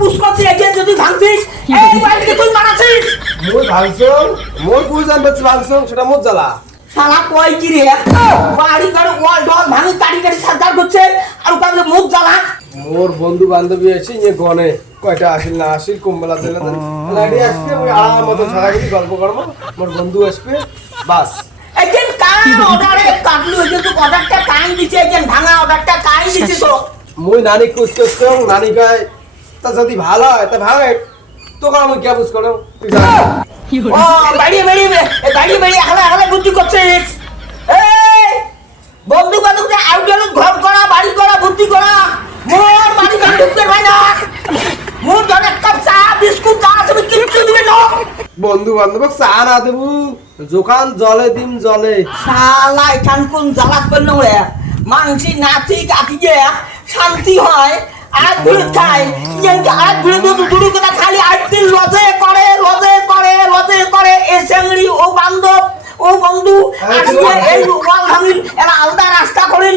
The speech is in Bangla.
পুষ্করছি একে যদি ভাঙছিস এই বাড়িতে তুই মারাছিস মোর ভাঙছং মোর কই জান বাচ্চা ভাঙছং সেটা মোর জ্বালা শালা কই কি রে বাড়ি ঘরে ওয়াল ডল ভাঙি কাটি কাটি সাদার করছে আর ওখানে মুখ জ্বালা মোর বন্ধু বান্ধবী এসে নিয়ে গনে কয়টা আসিল না আসিল কুম্বলা জেলা লাইনে আসবে ওই আড়ার মতো ছাড়া গেলি গল্প করবো মোর বন্ধু আসবে বাস একদিন কার অর্ডারে কাটলো কিন্তু অর্ডারটা কাই দিছে একদিন ভাঙা অর্ডারটা কাই দিছে তো মুই নানি কুছ করছং নানি কয় তা যদি ভালো হয় তা ভাঙে তোকে আমি কে বুঝ করো তুই জান ও বাড়ি এখন বুদ্ধি করছিস এই বন্ধু বান্ধব আউটডোর ঘর করা বাড়ি করা বুদ্ধি করা মোর বাড়ি ঘর ঢুকতে পাই না মোর ধরে এক কাপ চা বিস্কুট চা তুমি কিচ্ছু দিবে না বন্ধু বান্ধব চা না দেবু যখন জলে দিন জলে শালা এখান কোন জ্বালা করলো রে মানসি নাচি কাটি যে শান্তি হয় আর ঘুরে খায় আর ঘুরে দুটো কথা খালি আটদিন লজে করে এ সেঙ্গড়ি ও বান্ধব ও বন্ধু আজকে এই ওয়াল ভাঙিল এরা আলাদা রাস্তা করিল